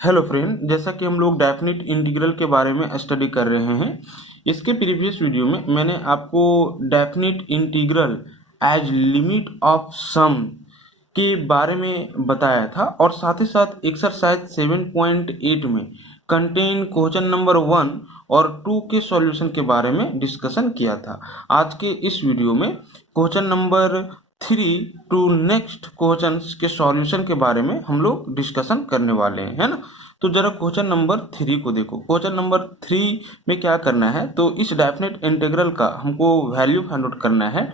Hello friend, जैसा कि हम लोग डेफिनिट इंटीग्रल के बारे में स्टडी कर रहे हैं। इसके प्रीवियस वीडियो में मैंने आपको definite integral as limit of sum के बारे में बताया था और साथ ही साथ एक्सरसाइज 7.8 में कंटेन क्वेश्चन नंबर 1 और 2 के सॉल्यूशन के बारे में डिस्कशन किया था। आज के इस वीडियो में question number 3 to next question के सॉल्यूशन के बारे में हम लोग डिस्कशन करने वाले हैं, है ना। तो जरा क्वेश्चन नंबर 3 को देखो। क्वेश्चन नंबर 3 में क्या करना है, तो इस डेफिनेट इंटीग्रल का हमको वैल्यू फाइंड आउट करना है।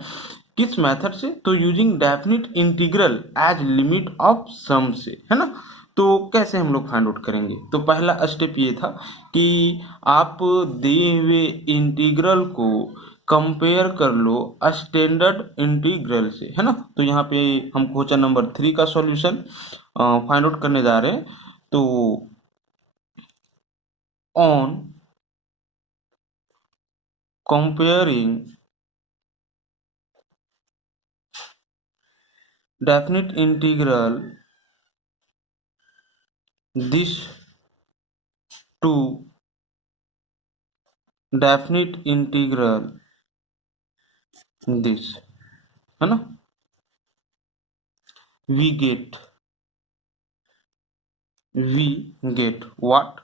किस मेथड से? तो using definite integral as limit of sum से, है ना। तो कैसे हम लोग फाइंड आउट करेंगे? तो पहला स्टेप ये था कि आप दिए हुए इंटीग्रल को कंपेयर कर लो स्टैंडर्ड इंटीग्रल से, है ना। तो यहाँ पे हम क्वेश्चन नंबर 3 का सॉल्यूशन फाइंड आउट करने जा रहे हैं। तो on comparing definite integral this to definite integral this, है ना, we get what?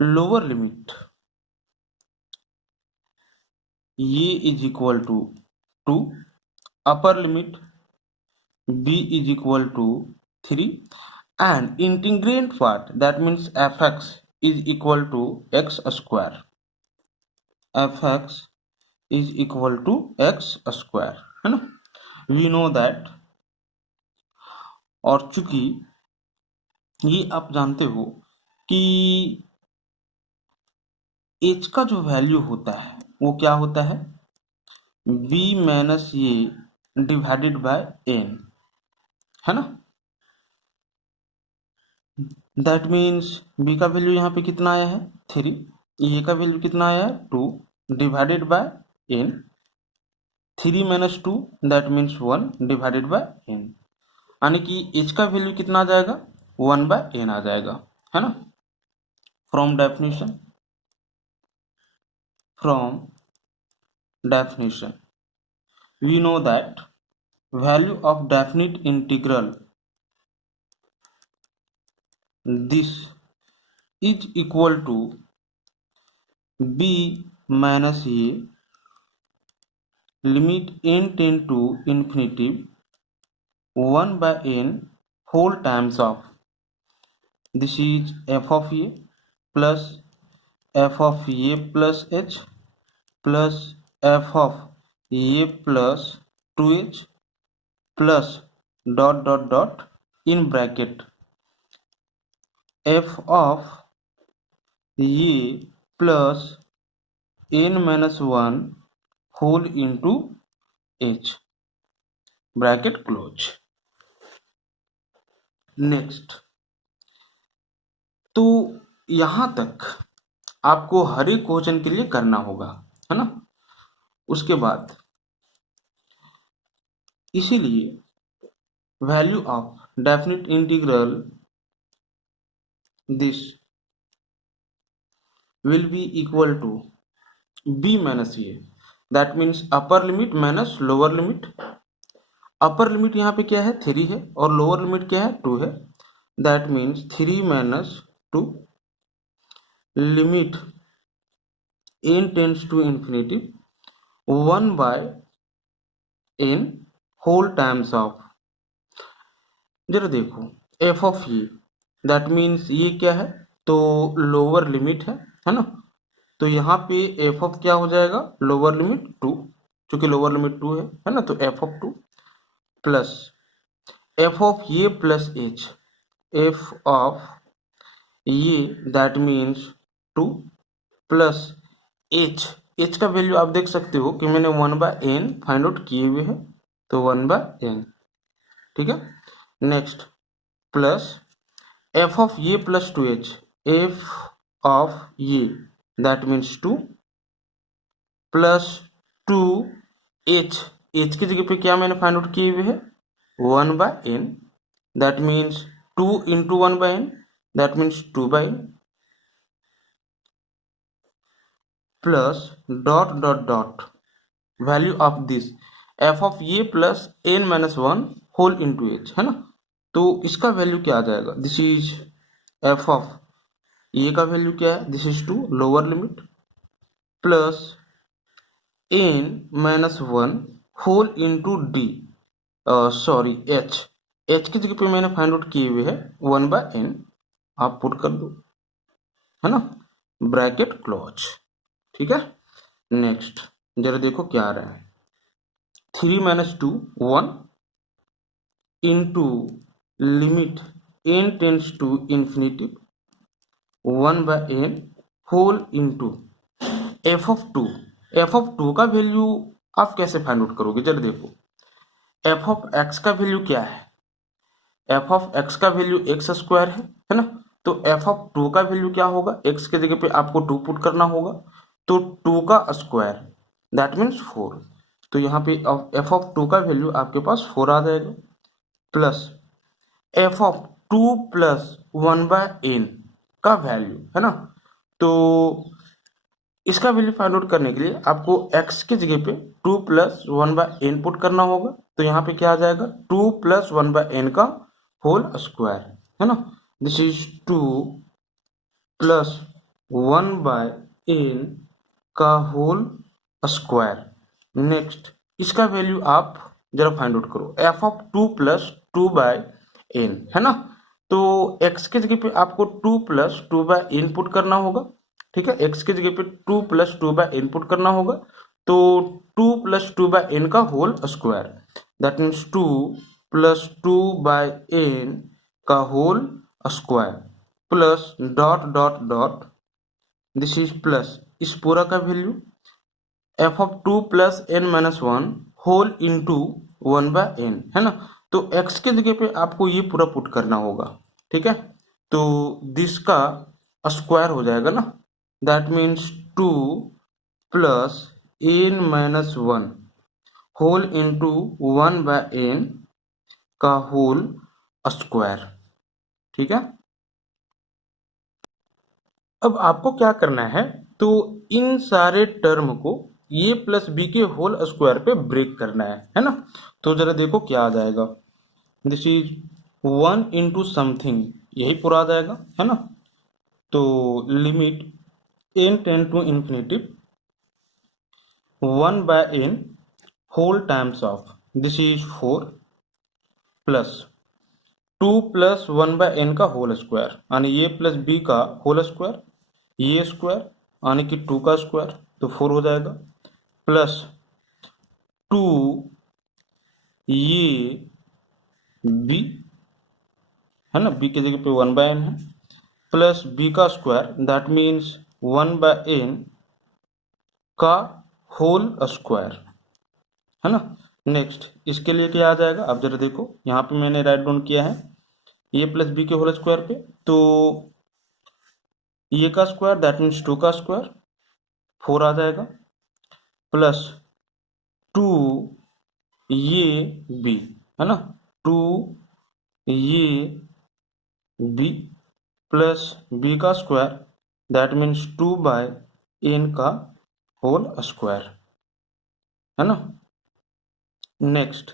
Lower limit a is equal to 2, upper limit b is equal to 3, and integrand part, that means fx is equal to x square. fx is equal to x square, है ना। we know that, और चूंकि ये आप जानते हो कि h का जो वैल्यू होता है वो क्या होता है? b माइनस ये डिवाइडेड बाय n, है ना। दैट मीन्स b का वैल्यू यहाँ पे कितना आया है? 3। ए का वैल्यू कितना आया है? 2 divided by n। 3 minus 2 that means 1 divided by n, यानी कि h का वैल्यू कितना आ जाएगा? 1 बाय n आ जाएगा, है ना। From definition we know that value of definite integral this is equal to b minus a limit n tend to infinity 1 by n whole times of, this is f of a plus f of a plus h plus f of a plus 2h plus dot dot dot in bracket f of a plus n minus 1 whole into h, bracket close। Next, तो यहां तक आपको हर एक question के लिए करना होगा, है ना। उसके बाद इसीलिए value of definite integral this will be equal to b minus a, that means upper limit minus lower limit। Upper limit यहाँ पे क्या है? 3 है और लोअर लिमिट क्या है? 2 है। That means 3 minus 2 limit n tends to infinity 1 by n whole times of, जरा देखो f ऑफ ये, दैट मीन्स ये क्या है? तो लोअर लिमिट है ना। तो यहाँ पे f ऑफ क्या हो जाएगा? लोअर लिमिट 2, क्योंकि लोअर लिमिट 2 है ना। तो f of 2 plus f of ये प्लस h, f ऑफ ये दैट मीन्स 2 प्लस h का वैल्यू आप देख सकते हो कि मैंने 1 बाय n फाइंड आउट किए हुए हैं, तो 1 बाय n, ठीक है। नेक्स्ट प्लस f ऑफ ये प्लस 2h, f ऑफ ये that means 2 plus 2h, h की जगह पे क्या मैंने फाइंड आउट किए हुए हैं? 1 by n, that means 2 into 1 by n, that means 2/n plus dot dot dot value of this F of ये plus n minus one whole into H, है ना। तो इसका वैल्यू क्या आ जाएगा, दिस इज एफ ऑफ ये का वैल्यू क्या है, this is to lower limit plus n minus one whole into D, sorry H की जगह पे मैंने फाइंड आउट किए हुए है 1/n, आप पुट कर दो, है ना, ब्रैकेट क्लोज। ठीक है, नेक्स्ट जरा देखो क्या आ रहा है, 3 minus 2 1 into limit n tends to infinity 1/n whole into F of two का वैल्यू आप कैसे फाइंड आउट करोगे, जरा देखो, एफ ऑफ एक्स का वैल्यू क्या है, एफ ऑफ एक्स का वैल्यू एक्स स्क्वायर है ना। तो एफ ऑफ टू का वैल्यू क्या होगा, एक्स के जगह पे आपको 2 पुट करना होगा, तो 2 का स्क्वायर दैट मीन्स 4। तो यहाँ पे एफ ऑफ टू का वैल्यू आपके पास 4 आ जाएगा, plus F of 2 plus 1/n का वैल्यू, है ना। तो इसका वैल्यू फाइंड आउट करने के लिए आपको x की जगह पे 2 प्लस 1/n पुट करना होगा, तो यहाँ पे क्या आ जाएगा, 2 प्लस 1/n का होल स्क्वायर, है ना, दिस इज 2 प्लस 1/n का होल स्क्वायर। नेक्स्ट इसका वैल्यू आप जरा फाइंड आउट करो, एफ ऑफ 2 प्लस 2/n, है ना। तो x की जगह पे आपको 2 प्लस 2/n पुट करना होगा, ठीक है, x की जगह पे 2 प्लस 2/n पुट करना होगा, तो 2 प्लस 2/n का whole square that means 2 plus 2/n का whole square plus dot dot dot this is plus इस पूरा का value F of 2 plus n minus one whole into 1/n, है ना। तो x के जगह पे आपको ये पूरा पुट करना होगा, ठीक है, तो दिस का स्क्वायर हो जाएगा ना, that means 2 plus n minus one whole into 1/n का होल स्क्वायर, ठीक है। अब आपको क्या करना है, तो इन सारे टर्म को ये प्लस बी के होल स्क्वायर पे ब्रेक करना है ना। तो जरा देखो क्या आ जाएगा, दिस इज 1 इंटू समथिंग, यही पूरा आ जाएगा, है ना। तो limit n tend to infinity 1/n whole times of this is 4 plus 2 plus 1/n का होल स्क्वायर यानी ये प्लस बी का होल स्क्वायर, ये स्क्वायर यानी कि 2 का स्क्वायर, तो 4 हो जाएगा, प्लस 2 ये बी, है ना, बी की जगह पे 1/n है, प्लस बी का स्क्वायर दैट मीन्स 1/n का होल स्क्वायर, है ना। नेक्स्ट इसके लिए क्या आ जाएगा, आप जरा देखो, यहाँ पे मैंने राइट डाउन किया है ए प्लस बी के होल स्क्वायर पे, तो ए का स्क्वायर दैट मीन्स 2 का स्क्वायर 4 आ जाएगा, प्लस 2 ये बी, है ना, 2 ये बी प्लस बी का स्क्वायर दैट मीन्स 2/n का होल स्क्वायर, है ना। Next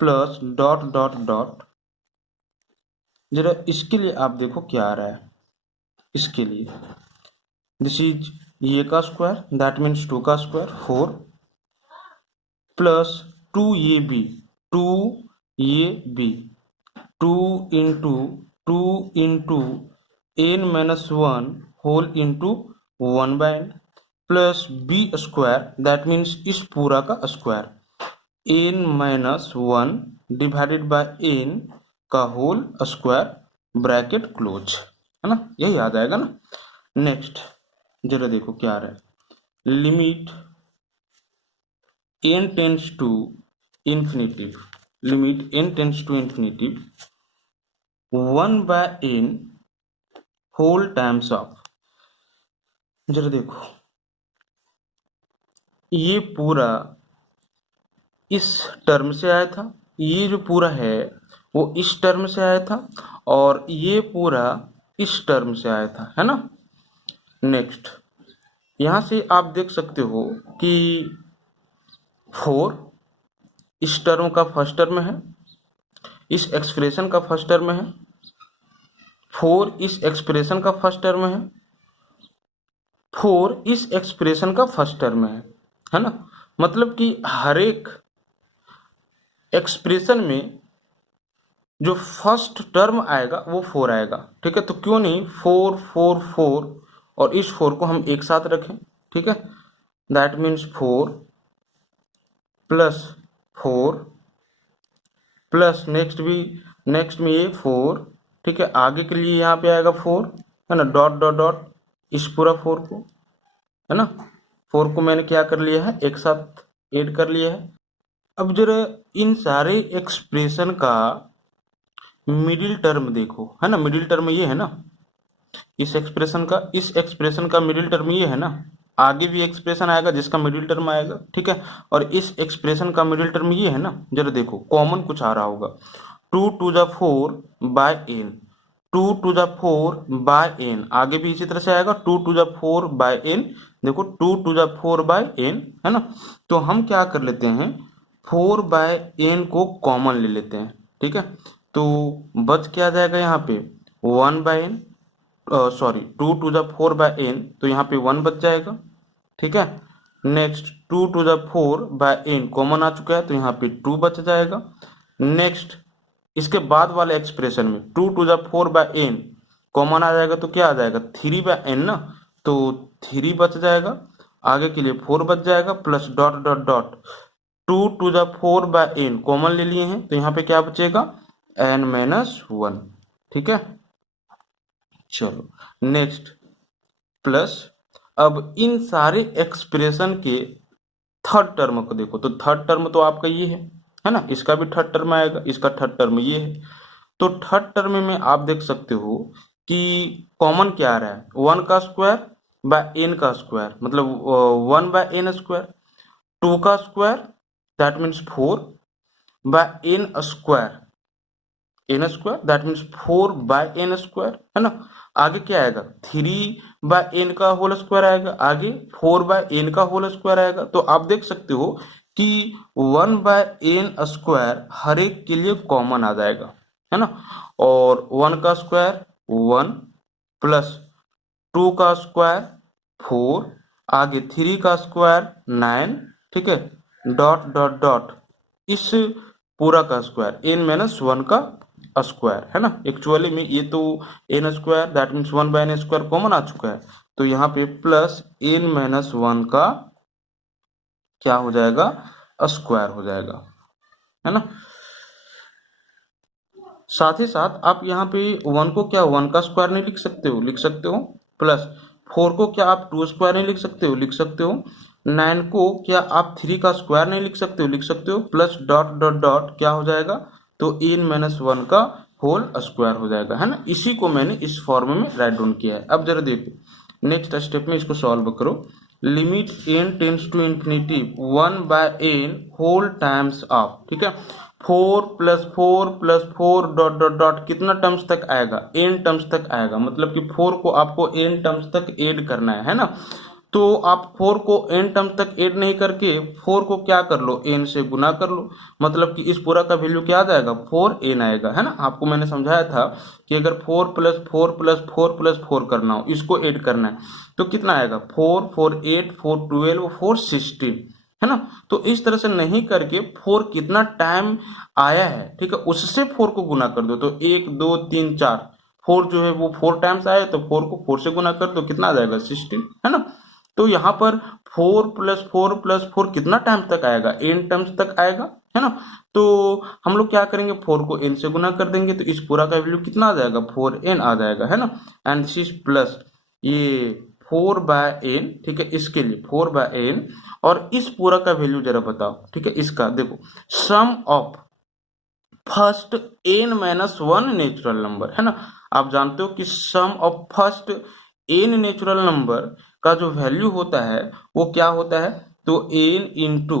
plus dot dot dot, जरा इसके लिए आप देखो क्या आ रहा है, इसके लिए दिस इज ये का स्क्वायर दैट मीन्स 2 का स्क्वायर 4 प्लस 2 ये बी 2 ये B 2 into 2 into n minus one whole into 1/n plus B square that means इस पूरा का square n minus one divided by n का होल स्क्वायर ब्रैकेट क्लोज, है ना, यही आ जाएगा ना। नेक्स्ट जरा देखो क्या आ रहा है, limit n tends to infinity, limit n tends to infinity 1/n whole times of, जरा देखो ये पूरा इस टर्म से आया था, ये जो पूरा है वो इस टर्म से आया था और ये पूरा इस टर्म से आया था, है ना। नेक्स्ट यहाँ से आप देख सकते हो कि 4 इस टर्म का फर्स्ट टर्म है, इस एक्सप्रेशन का फर्स्ट टर्म है, 4 इस एक्सप्रेशन का फर्स्ट टर्म है, 4 इस एक्सप्रेशन का फर्स्ट टर्म है ना। मतलब कि हर एक एक्सप्रेशन में जो फर्स्ट टर्म आएगा वो 4 आएगा, ठीक है। तो क्यों नहीं 4 4 4 और इस 4 को हम एक साथ रखें, ठीक है। That means 4 plus 4 plus next में ये 4, ठीक है। आगे के लिए यहाँ पे आएगा 4, है ना, डॉट डॉट डॉट इस पूरा 4 को, है ना। 4 को मैंने क्या कर लिया है, एक साथ ऐड कर लिया है। अब जरा इन सारे एक्सप्रेशन का मिडिल टर्म देखो, है ना। मिडिल टर्म ये है ना, इस एक्सप्रेशन का मिडिल टर्म ये है ना। आगे भी एक्सप्रेशन आएगा जिसका मिडिल टर्म आएगा, ठीक है। और इस एक्सप्रेशन का मिडिल टर्म ये है ना, जरा देखो कॉमन कुछ आ रहा होगा, 2 to the 4 by n, 2 to the 4 by n, आगे भी इसी तरह से आएगा 2 टू द 4 बाय n। देखो 2 टू द 4 बाय n, है ना। तो हम क्या कर लेते हैं, 4 बाय n को कॉमन ले लेते हैं, ठीक है। तो बच क्या जाएगा यहाँ पे 1 by n, sorry 2 to the 4 by n, तो यहाँ पे 1 बच जाएगा, ठीक है। Next 2 to the 4 by n common आ चुका है तो यहाँ पे 2 बच जाएगा। नेक्स्ट इसके बाद वाले एक्सप्रेशन में 2 to the 4 by n common आ जाएगा तो क्या आ जाएगा 3 बाय n ना, तो 3 बच जाएगा। आगे के लिए 4 बच जाएगा plus dot dot dot 2 to the 4 by n common ले लिए हैं तो यहाँ पे क्या बचेगा n माइनस 1, ठीक है। चलो नेक्स्ट प्लस, अब इन सारे एक्सप्रेशन के थर्ड टर्म को देखो, तो थर्ड टर्म तो आपका ये है ना, इसका भी थर्ड टर्म आएगा, इसका थर्ड टर्म ये है। तो थर्ड टर्म में आप देख सकते हो कि कॉमन क्या आ रहा है, 1 का स्क्वायर बाय n का स्क्वायर, मतलब 1 बाय n स्क्वायर, 2 का square that means 4 by n square, n square that means 4 by n square, है ना। आगे क्या आएगा 3 बाय n का होल स्क्वायर आएगा, आगे 4 बाय n का होल स्क्वायर आएगा। तो आप देख सकते हो कि 1 बाय n स्क्वायर हर एक के लिए कॉमन आ जाएगा, है ना। और 1 का स्क्वायर 1 प्लस 2 का स्क्वायर 4, आगे 3 का स्क्वायर 9, ठीक है, डॉट डॉट डॉट इस पूरा का स्क्वायर n माइनस 1 का स्क्वायर, है ना। एक्चुअली में ये तो n square that means 1 by n square common आ चुका है, तो यहाँ पे प्लस n माइनस 1 का क्या हो जाएगा स्क्वायर हो जाएगा, है ना। साथ ही साथ आप यहाँ पे 1 को क्या 1 का स्क्वायर नहीं लिख सकते हो, लिख सकते हो। प्लस 4 को क्या आप 2 स्क्वायर नहीं लिख सकते हो, लिख सकते हो। 9 को क्या आप 3 का स्क्वायर नहीं लिख सकते हो, लिख सकते हो। प्लस डॉट डॉट डॉट क्या हो जाएगा, तो n माइनस 1 का होल स्क्वायर हो जाएगा, है ना। इसी को मैंने इस फॉर्म में राइट डाउन किया है। अब जरा देखो नेक्स्ट स्टेप में इसको सॉल्व करो। Limit n tends to infinity 1 by n whole times of, ठीक है, 4 plus 4 plus 4 dot dot dot कितना टर्म्स तक आएगा n टर्म्स तक आएगा, मतलब कि 4 को आपको n टर्म्स तक ऐड करना है ना। तो आप 4 को n टर्म्स तक ऐड नहीं करके 4 को क्या कर लो n से गुना कर लो, मतलब कि इस पूरा का वैल्यू क्या आ जाएगा 4n आएगा, है ना। आपको मैंने समझाया था कि अगर 4 प्लस 4 प्लस 4 प्लस 4 करना हो, इसको ऐड करना है तो कितना आएगा 4 4 8 4 12 4 16, है ना। तो इस तरह से नहीं करके 4 कितना टाइम आया है, ठीक है, उससे 4 को गुना कर दो। तो 1 2 3 4 4 जो है वो 4 टाइम्स आया, तो 4 को 4 से गुना कर दो, कितना आ जाएगा 16, है ना। तो यहाँ पर 4 प्लस 4 प्लस 4 कितना टाइम तक आएगा n टर्म्स तक आएगा, है ना। तो हम लोग क्या करेंगे 4 को n से गुना कर देंगे तो इस पूरा का वैल्यू कितना आ जाएगा 4n आ जाएगा, है ना। एंड दिस इज प्लस ये 4 बाय n, ठीक है, इसके लिए 4 बाय n, और इस पूरा का वैल्यू जरा बताओ, ठीक है। इसका देखो sum of first n minus 1 natural number, है ना। आप जानते हो कि sum of first n natural number का जो वैल्यू होता है वो क्या होता है, तो n into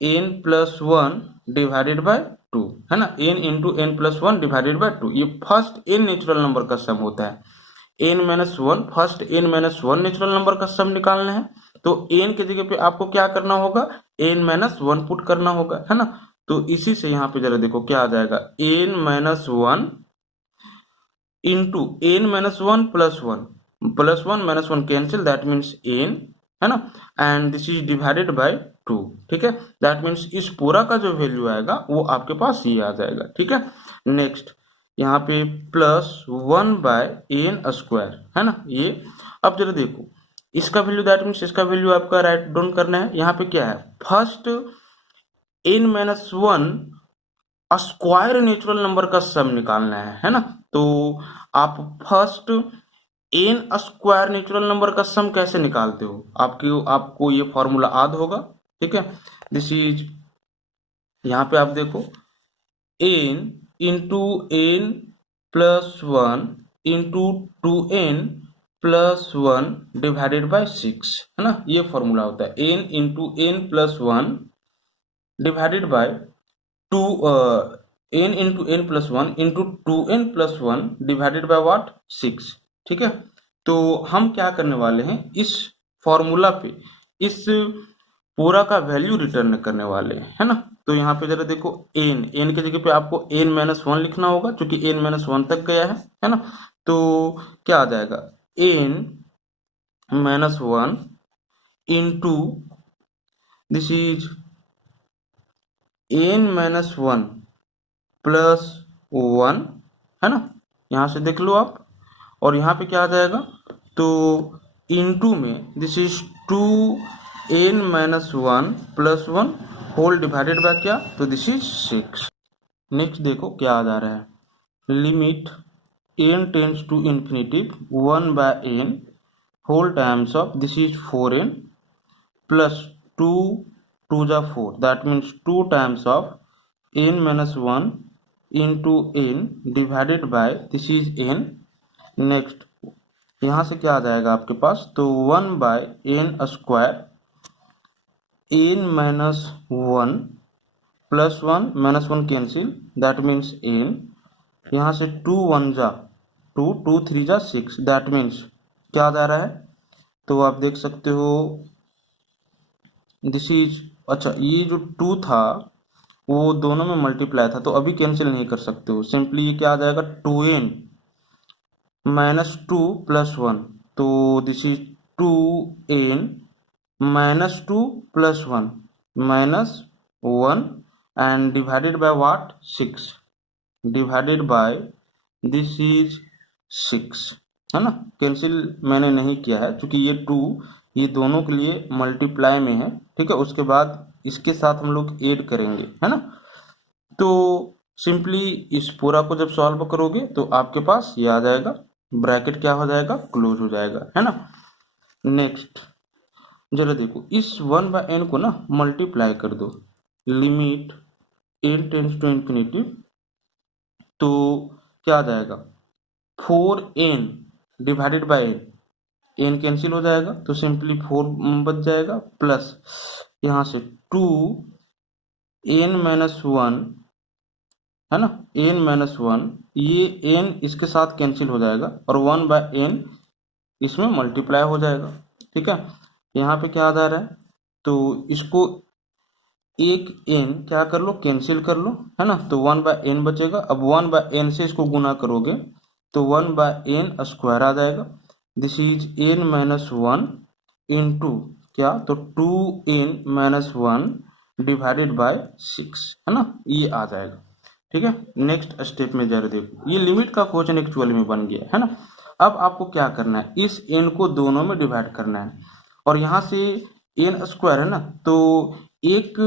n plus 1 divided by 2, है ना। n into N plus one divided by 2, ये फर्स्ट n नेचुरल नंबर का सम होता है। n minus one, first n minus one natural number का सम निकालना है, तो n की जगह पे आपको क्या करना होगा, n माइनस वन पुट करना होगा, है ना। तो इसी से यहाँ पे जरा देखो क्या आ जाएगा, n minus one into N minus one plus one minus one cancel, that means n, है ना, and this is divided by 2, ठीक है। दैट मीन्स इस पूरा का जो वैल्यू आएगा वो आपके पास ये आ जाएगा, ठीक है। नेक्स्ट यहाँ पे plus one by N square, है ना ये। अब जरा देखो इसका वैल्यू, दैट मीन्स इसका वैल्यू आपका राइट डाउन करना है। यहाँ पे क्या है, first N minus one square natural number का सम निकालना है ना। तो आप first N square natural number का सम कैसे निकालते हो, आपको ये फॉर्मूला याद होगा, ठीक है। दिस इज, यहाँ पे आप देखो N into N plus one into two N plus one divided by six, है ना, ये फॉर्मूला होता है। N into N plus one divided by two, N into N plus one into two N plus one divided by what, six, ठीक है। तो हम क्या करने वाले हैं, इस फॉर्मूला पे इस पूरा का वैल्यू रिटर्न करने वाले हैं, है ना। तो यहाँ पे जरा देखो एन की जगह पे आपको एन माइनस वन लिखना होगा, क्योंकि एन माइनस वन तक गया है ना। तो क्या आ जाएगा, N minus one into this is N minus one plus one, है ना, यहाँ से देख लो आप। और यहाँ पे क्या आ जाएगा, तो इनटू में this is two N minus one plus one whole divided by क्या, तो दिस इज सिक्स। नेक्स्ट देखो क्या आ जा रहा है, limit N tends to infinity one by N whole times of this is four N plus two two जा four, that means two times of N minus one into N divided by this is N. Next यहाँ से क्या आ जाएगा आपके पास, तो one by N square N minus one plus one minus one cancel, that means N. यहाँ से टू वन जा टू, टू थ्री जा सिक्स, दैट मीन्स क्या आ जा रहा है, तो आप देख सकते हो दिस इज, अच्छा ये जो टू था वो दोनों में मल्टीप्लाई था, तो अभी कैंसिल नहीं कर सकते हो, सिंपली ये क्या आ जाएगा, two N minus two plus one, तो this is two N minus two plus one minus one and divided by what, six, divided by this is six, है ना। कैंसिल मैंने नहीं किया है क्योंकि ये टू ये दोनों के लिए मल्टीप्लाई में है, ठीक है। उसके बाद इसके साथ हम लोग ऐड करेंगे, है ना। तो सिंपली इस पूरा को जब सॉल्व करोगे तो आपके पास ये आ जाएगा, ब्रैकेट क्या हो जाएगा, क्लोज हो जाएगा, है ना। नेक्स्ट जरा देखो इस वन बाय एन को ना मल्टीप्लाई कर दो, limit N tends to infinity, तो क्या आ जाएगा, four N divided by N, N cancel हो जाएगा तो सिंपली फोर बच जाएगा, प्लस यहाँ से टू एन माइनस वन, है ना, एन माइनस वन, ये एन इसके साथ कैंसिल हो जाएगा और वन बाय एन इसमें मल्टीप्लाई हो जाएगा, ठीक है। यहाँ पे क्या आ जा रहा है, तो इसको एक एन क्या कर लो, कैंसिल कर लो, है ना, तो वन बाय एन बचेगा। अब वन बाय एन से इसको गुना करोगे तो वन बाय एन स्क्वायर आ जाएगा, this is N minus one into क्या, तो two N minus one divided by six, है ना, ये आ जाएगा, ठीक है। नेक्स्ट स्टेप में जरा देखो ये लिमिट का क्वेश्चन एक्चुअली में बन गया, है ना। अब आपको क्या करना है, इस एन को दोनों में डिवाइड करना है और यहाँ से एन स्क्वायर है ना, तो एक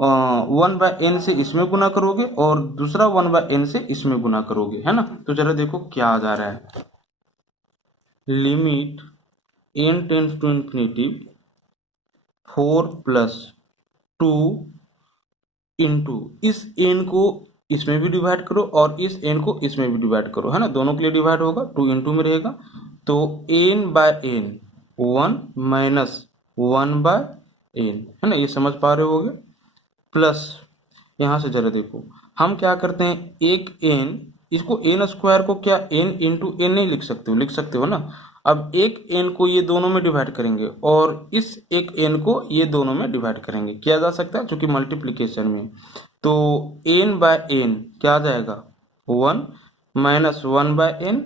वन बाय एन से इसमें गुना करोगे और दूसरा वन बाय एन से इसमें गुना करोगे, है ना। तो जरा देखो क्या आ जा रहा है, limit N tends to infinity four plus two into इस एन को इसमें भी डिवाइड करो और इस एन को इसमें भी डिवाइड करो, है ना, दोनों के लिए डिवाइड होगा, टू इंटू में रहेगा, तो N by N one minus one by N, है ना, ये समझ पा रहे होगे, प्लस यहाँ से जरा देखो हम क्या करते हैं, एक n, इसको n स्क्वायर को क्या n इंटू n नहीं लिख सकते हो ना। अब एक n को ये दोनों में डिवाइड करेंगे और इस एक n को ये दोनों में डिवाइड करेंगे, किया जा सकता है क्योंकि मल्टीप्लीकेशन में। तो n बाय n क्या आ जाएगा, 1 minus 1 by n,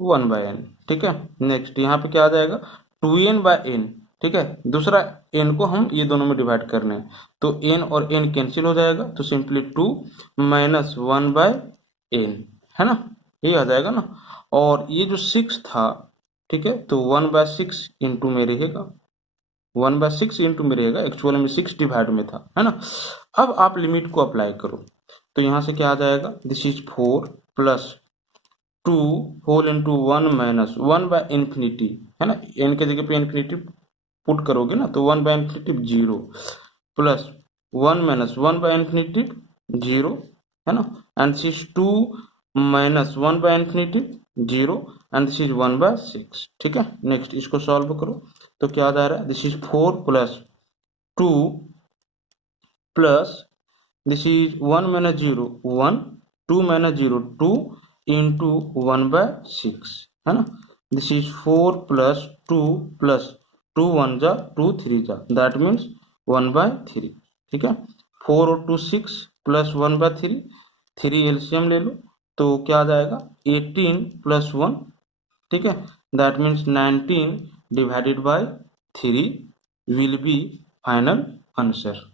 1 by n, ठीक है। नेक्स्ट यहाँ पे क्या आ जाएगा, 2n बाय n, ठीक है। दूसरा n को हम ये दोनों में डिवाइड करने हैं, तो n और n कैंसिल हो जाएगा, तो सिंपली 2 माइनस 1 बाय n, है ना, ये आ जाएगा ना। और ये जो 6 था, ठीक है, तो 1/6 इंटू में रहेगा, 1/6 इंटू में रहेगा, एक्चुअल में 6 डिवाइड में था, है ना। अब आप लिमिट को अप्लाई करो, तो यहाँ से क्या आ जाएगा, this is 4 plus 2 whole into 1 minus 1 by infinity, है ना, n के जगह पे इन्फिनिटी पुट करोगे ना, तो 1 by infinity 0 plus 1 minus 1 by infinity 0, है ना, and this is 2 minus 1 by infinity 0 and this is 1/6, ठीक है। नेक्स्ट इसको सॉल्व करो, तो क्या आ जा रहा है, this is 4 plus 2 plus this is 1 minus 0 1, 2 minus 0 2 into 1/6, है ना। दिस इज 4 प्लस 2 प्लस 2 1 जा 2 3 जा, दैट मीन्स 1/3, ठीक है। 4 और 2 6 प्लस 1/3, 3 एलसीएम ले लो, तो क्या आ जाएगा 18 प्लस 1, ठीक है, that means 19 divided by 3 will be final answer.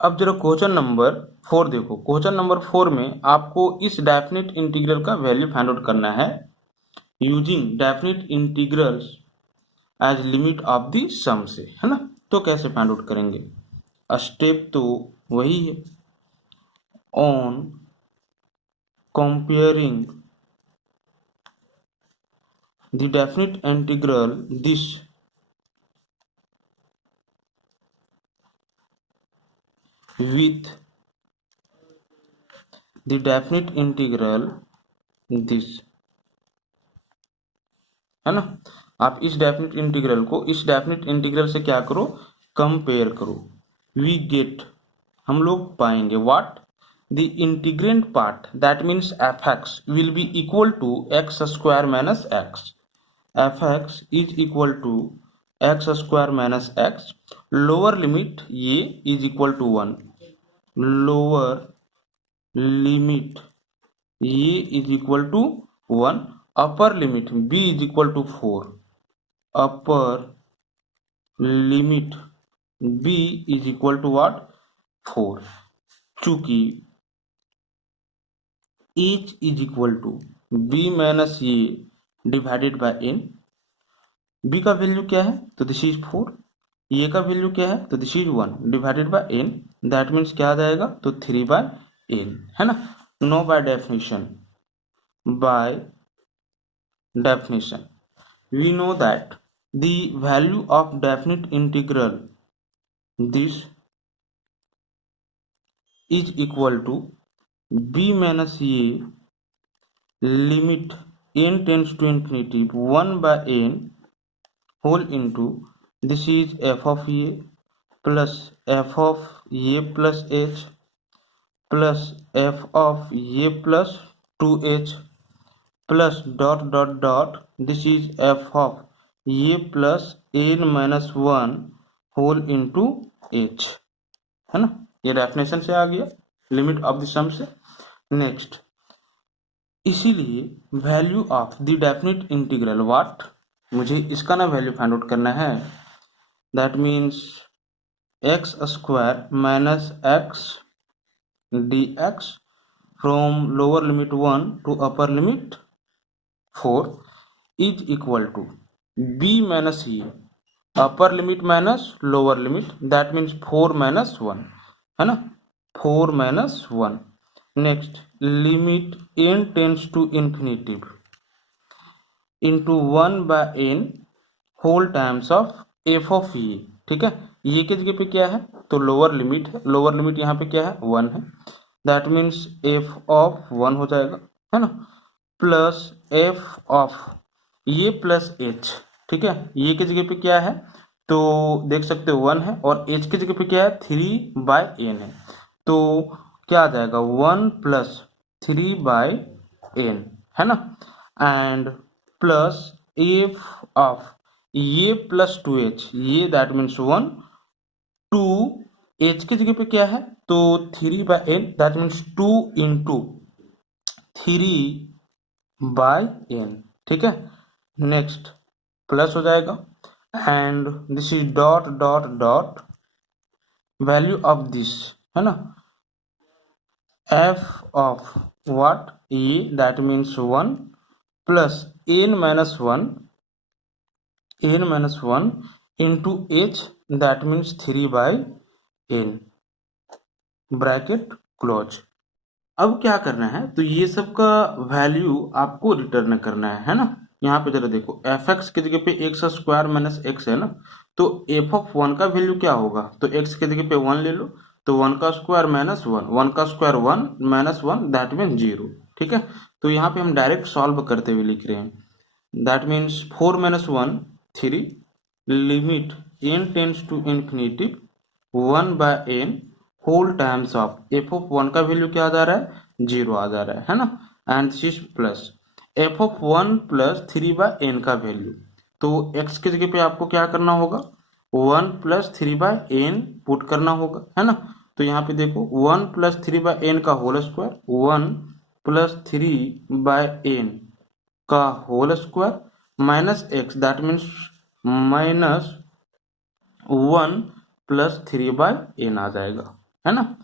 अब जरा क्वेश्चन नंबर 4 देखो। क्वेश्चन नंबर 4 में आपको इस डेफिनेट इंटीग्रल का वैल्यू फाइंड आउट करना है using definite integrals as limit of the sum से, है ना। तो कैसे फाइंड आउट करेंगे, स्टेप तो वही है, on comparing the definite integral this with the definite integral this, है ना। आप इस डेफिनेट इंटीग्रल को इस डेफिनेट इंटीग्रल से क्या करो, कंपेयर करो। वी गेट, हम लोग पाएंगे what, the integrand part, that means fx will be equal to x square minus x, fx is equal to x square minus x, lower limit ये is equal to 1, lower limit ये is equal to 1, upper limit b is equal to 4, upper limit b is equal to what, 4, चूंकि h is equal to b minus ये divided by n, b का value क्या है, तो this is 4, ये का value क्या है, तो this is 1 divided by n, that means क्या आ जाएगा, तो 3/n, है ना। No by definition we know that the value of definite integral this is equal to b minus ये limit n tends to infinity 1/n whole into this is f of ये plus f of ये plus h plus f of ये plus 2h plus dot dot dot this is f of ये plus n minus 1 whole into h, है ना। ये definition से आ गया limit of the sum से। नेक्स्ट, इसीलिए value of the definite integral what, मुझे इसका ना वैल्यू फाइंड आउट करना है, that means X square minus X D X from lower limit 1 to upper limit 4 is equal to B minus ये upper limit minus lower limit, that means 4 minus 1, है ना, 4 minus 1। Next, limit n tends to infinity into 1/n whole times of f of ये, ठीक है। ये के जगह पे क्या है, तो लोअर लिमिट है, लोअर लिमिट यहाँ पे क्या है 1 है, दैट मीन्स f ऑफ 1 हो जाएगा, है ना, प्लस f ऑफ ये प्लस h, ठीक है। ये के जगह पे क्या है, तो देख सकते हो 1 है, और h के जगह पे क्या है 3/n है, तो क्या आ जाएगा 1+3/n, है ना, एंड प्लस एफ ऑफ ये प्लस 2h, ये दैट मीन्स 1, 2 h की जगह पे क्या है तो 3/n, that means 2 into 3/n, ठीक है। नेक्स्ट प्लस हो जाएगा and this is dot dot dot value of this, है ना, f ऑफ व्हाट ये that means 1 plus n-1 into h that means 3/n, bracket close. अब क्या करना है तो ये सब का वैल्यू आपको रिटर्न करना है ना। यहाँ पे जरा देखो एफ एक्स की जगह पे एक्स स्क्वायर माइनस एक्स है ना, तो एफ ऑफ 1 का वैल्यू क्या होगा तो एक्स की जगह पे 1 ले लो, तो 1 का स्क्वायर माइनस 1 का स्क्वायर 1 माइनस 1 दैट मीन 0, ठीक है। तो यहाँ पे हम डायरेक्ट सॉल्व करते हुए लिख रहे हैं, that means 4 minus 1 3, limit n tends to infinity 1/n whole times of F of 1 का वैल्यू क्या आ जा रहा है 0 आ जा रहा है ना, and this is plus F of 1 plus 3/n का वैल्यू, तो x की जगह पे आपको क्या करना होगा 1 प्लस 3/n पुट करना होगा, है ना। तो यहाँ पे देखो 1 प्लस 3/n का होल स्क्वायर, 1 प्लस 3/n का whole square minus X that means minus 1 plus 3/n आ जाएगा, है ना।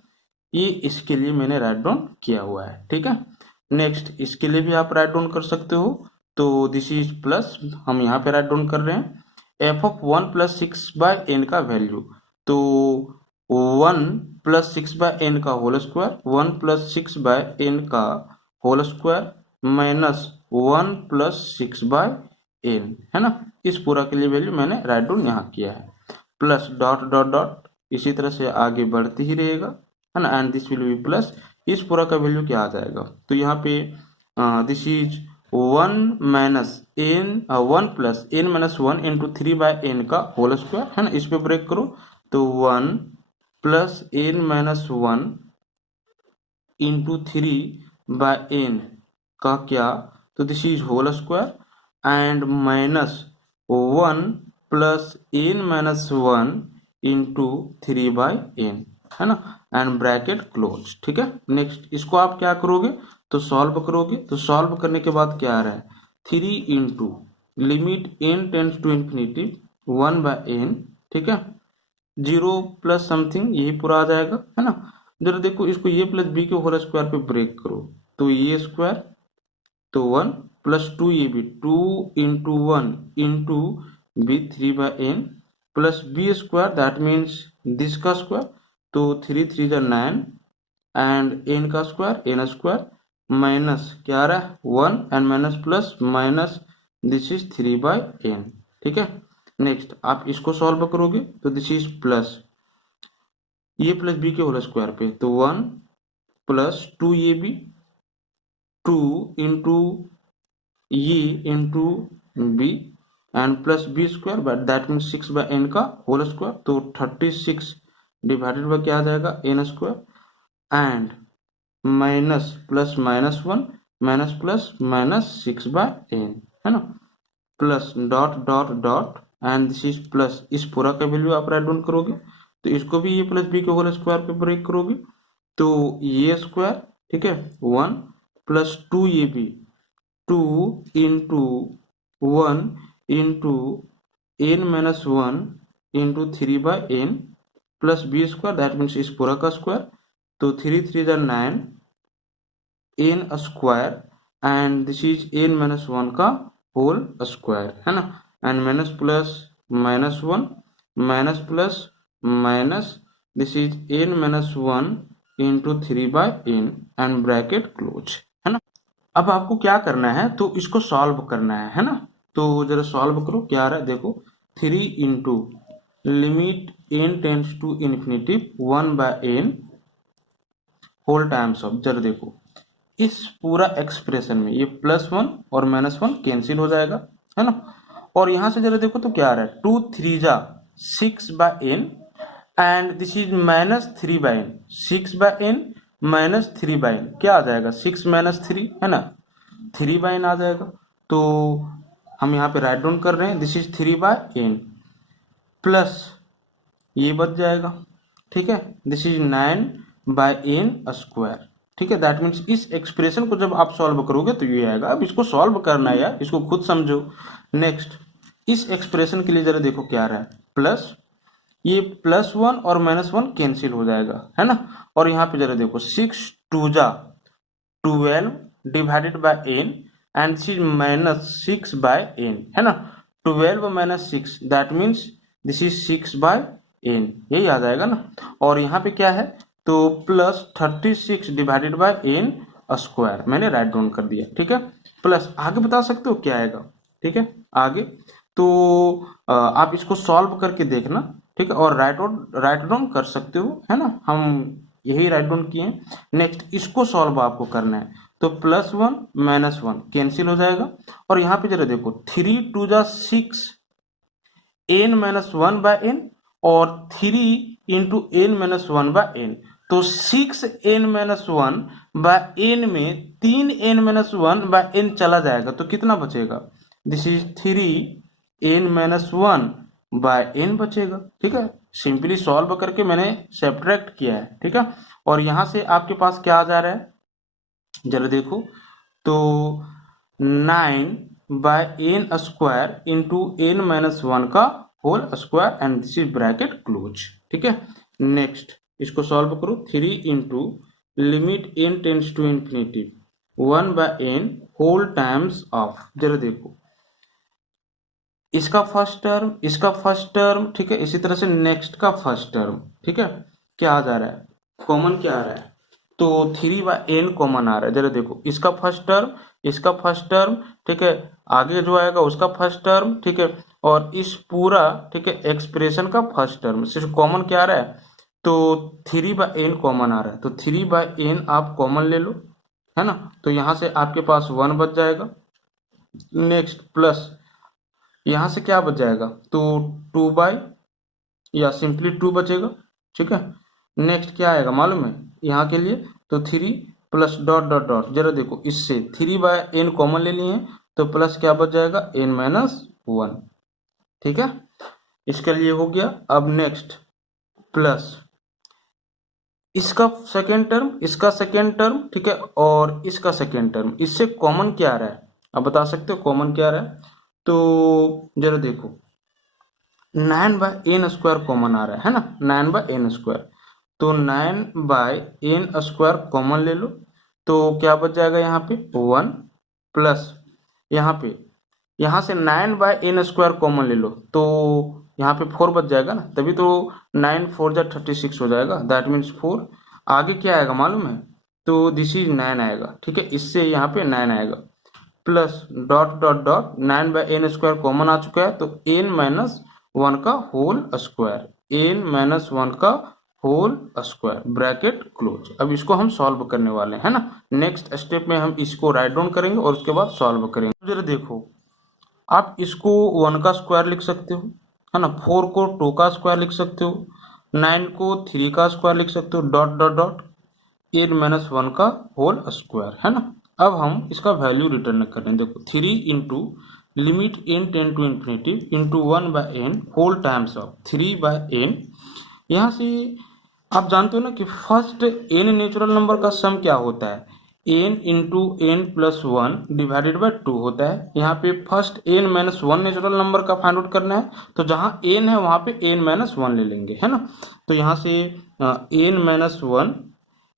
ये इसके लिए मैंने राइट डाउन किया हुआ है, ठीक है। नेक्स्ट इसके लिए भी आप राइट डाउन कर सकते हो, तो दिस इज प्लस हम यहाँ पे राइट डाउन कर रहे हैं एफ ऑफ 1 प्लस 6/n का वैल्यू, तो 1 प्लस 6/n का होल स्क्वायर, 1 प्लस 6/n का whole square minus 1 plus 6/n, है ना। इस पूरा के लिए वैल्यू मैंने राइट डाउन यहाँ किया है, प्लस डॉट डॉट डॉट इसी तरह से आगे बढ़ती ही रहेगा, है ना, and this will B plus इस पूरा का वैल्यू क्या आ जाएगा तो यहाँ पे this is 1 minus n 1 plus n minus 1 into 3/n का होल स्क्वायर, है ना, इस पे ब्रेक करो तो 1 plus n minus 1 into 3/n का क्या तो this is whole square and minus 1 plus n minus 1 into 3/n, है ना, एंड ब्रैकेट क्लोज, ठीक है। नेक्स्ट इसको आप क्या करोगे तो सॉल्व करोगे, तो सॉल्व करने के बाद क्या आ रहा है 3 into limit n tends to infinity 1/n, ठीक है, 0 प्लस समथिंग यही पूरा आ जाएगा, है ना। जरा देखो इसको ये प्लस बी के होल स्क्वायर पे ब्रेक करो तो ये स्क्वायर तो 1 प्लस 2 ये भी 2 into 1 into B 3/n plus B square that means this का स्क्वायर, तो 3 3 जा 9 एंड n का स्क्वायर n स्क्वायर माइनस क्या आ रहा है 1 and minus plus minus this is 3/n, ठीक है। नेक्स्ट आप इसको सॉल्व करोगे तो दिस इज प्लस ये प्लस बी के होल स्क्वायर पे तो 1 प्लस 2 ये भी 2 इंटू ये into B and plus B square but that means 6/n का होल स्क्वायर, तो 36 डिवाइडेड बाय क्या आ जाएगा n square and minus plus minus 1 minus plus minus 6/n, है ना, plus dot dot dot and this is plus इस पूरा का वैल्यू आप राइट डाउन करोगे तो इसको भी ये प्लस बी के होल स्क्वायर पे ब्रेक करोगे तो ये स्क्वायर, ठीक है, 1 प्लस 2 ये भी 2 into 1 into n minus 1 into 3/n plus B square that means इस पूरा का स्क्वायर, तो 3 3 जा 9 n square and this is n minus 1 का होल स्क्वायर, है ना, and minus plus minus 1 minus plus minus this is n minus 1 into 3/n and bracket close, है ना। अब आपको क्या करना है तो इसको सॉल्व करना है ना, तो जरा सॉल्व करो क्या आ रहा है देखो 3 into limit n tends to infinity 1/n whole times of, जरा देखो इस पूरा एक्सप्रेशन में ये +1 और -1 कैंसिल हो जाएगा, है ना, और यहां से जरा देखो तो क्या आ रहा है 2 3 जा 6/n and this is -3/n 6/n minus 3/n क्या आ जाएगा, 6 माइनस 3 है ना, 3/n आ जाएगा। तो हम यहाँ पे राइट डाउन कर रहे हैं, दिस इज 3/n प्लस ये बच जाएगा, ठीक है, दिस इज 9/n²। ठीक है, दैट मीन्स इस एक्सप्रेशन को जब आप सॉल्व करोगे तो ये आएगा। अब इसको सॉल्व करना है यार, इसको खुद समझो। नेक्स्ट इस एक्सप्रेशन के लिए जरा देखो क्या रहा है, प्लस ये +1 और -1 कैंसिल हो जाएगा, है ना। और यहाँ पे जरा देखो 6 2 जा 12 divided by n and this is -6/n, है ना। 12 minus 6 that means this is 6/n, यही आ जाएगा ना। और यहाँ पे क्या है, तो +36 डिवाइडेड बाय n², मैंने राइट डाउन कर दिया, ठीक है। प्लस आगे बता सकते हो क्या आएगा, ठीक है। आगे तो आप इसको सॉल्व करके देखना, ठीक है, और राइट डाउन कर सकते हो, है ना। हम यही राइट डाउन किए। नेक्स्ट इसको सॉल्व आपको करना है, तो +1 -1 कैंसिल हो जाएगा। और यहाँ पे जरा देखो 3 2 जा 6 n-1/n और 3 इंटू n-1/n, तो 6n-1/n में 3n-1/n चला जाएगा तो कितना बचेगा, दिस इज 3n-1/n बचेगा, ठीक है। सिंपली सॉल्व करके मैंने सब्ट्रैक्ट किया है, ठीक है। और यहां से आपके पास क्या आ जा रहा है, जरा देखो, तो 9/n² इंटू n-1 का whole square and this is bracket close, ठीक है। नेक्स्ट इसको सॉल्व करो, 3 into limit n tends to infinity 1/n whole times of, जरा देखो इसका फर्स्ट टर्म, ठीक है, इसी तरह से नेक्स्ट का फर्स्ट टर्म, ठीक है। क्या आ जा रहा है, कॉमन क्या आ रहा है, तो 3/n कॉमन आ रहा है। जरा देखो इसका फर्स्ट टर्म, ठीक है, आगे जो आएगा उसका फर्स्ट टर्म, ठीक है, और इस पूरा, ठीक है, एक्सप्रेशन का फर्स्ट टर्म सिर्फ कॉमन क्या आ रहा है, तो 3/n कॉमन आ रहा है, तो 3/n आप कॉमन ले लो, है ना। तो यहां से आपके पास 1 बच जाएगा। नेक्स्ट प्लस यहां से क्या बच जाएगा, तो 2 या सिंपली 2 बचेगा, ठीक है। नेक्स्ट क्या आएगा मालूम है यहाँ के लिए, तो 3 प्लस डॉट डॉट डॉट, जरा देखो इससे 3/n कॉमन ले लिए हैं तो प्लस क्या बच जाएगा, n-1, ठीक है। इसके लिए हो गया। अब नेक्स्ट प्लस इसका सेकेंड टर्म, ठीक है, और इसका सेकेंड टर्म, इससे कॉमन क्या आ रहा है, अब बता सकते हो कॉमन क्या आ रहा है, तो जरा देखो 9/n² कॉमन आ रहा है ना, 9/n², तो 9/n² कॉमन ले लो तो क्या बच जाएगा यहाँ पे 1 प्लस यहाँ से 9/n² कॉमन ले लो तो यहाँ पे 4 बच जाएगा ना, तभी तो 9 4 जा 36 हो जाएगा, दैट मीन्स 4। आगे क्या आएगा मालूम है, तो दिस इज 9 आएगा, ठीक है, इससे यहाँ पे 9 आएगा plus dot dot dot 9/n² common आ चुका है, तो n-1 का होल स्क्वायर ब्रैकेट क्लोज। अब इसको हम सॉल्व करने वाले हैं ना। नेक्स्ट स्टेप में हम इसको राइट डाउन करेंगे और उसके बाद सॉल्व करेंगे। जरा देखो आप इसको 1 का स्क्वायर लिख सकते हो, है ना, 4 को 2 का स्क्वायर लिख सकते हो, 9 को 3 का स्क्वायर लिख सकते हो, डॉट डॉट डॉट n-1 का होल स्क्वायर, है ना। अब हम इसका वैल्यू रिटर्न करें, देखो 3 into limit n tend to infinity into 1/n whole times of 3/n। यहाँ से आप जानते हो ना कि फर्स्ट n नेचुरल नंबर का सम क्या होता है, n into n+1 divided by 2 होता है। यहाँ पे फर्स्ट n-1 नेचुरल नंबर का फाइंड आउट करना है, तो जहाँ n है वहाँ पे n-1 ले लेंगे, है ना। तो यहाँ से n-1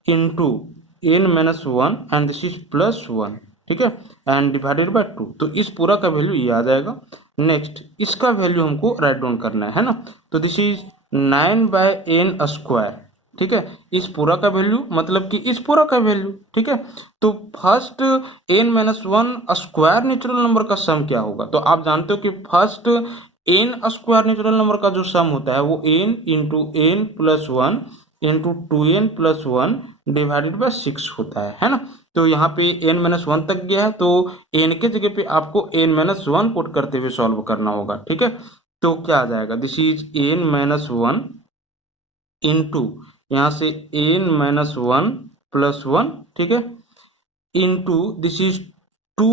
into n-1 and this is +1, ठीक है, एंड डिवाइडेड बाय 2, तो इस पूरा का वैल्यू ये आ जाएगा। नेक्स्ट इसका वैल्यू हमको राइट डाउन करना है ना, तो दिस इज 9/n², ठीक है, इस पूरा का वैल्यू मतलब कि इस पूरा का वैल्यू, ठीक है। तो फर्स्ट n-1 नेचुरल नंबर का सम क्या होगा, तो आप जानते हो कि फर्स्ट n² नेचुरल नंबर का जो सम होता है वो n into n+1 into 2n+1 divided by 6 होता है ना। तो यहाँ पे n-1 तक गया है, तो n के जगह पे आपको n-1 पुट करते हुए सॉल्व करना होगा, ठीक है। तो क्या आ जाएगा, दिस इज n-1 इंटू यहाँ से n-1 प्लस 1, ठीक है, into this is 2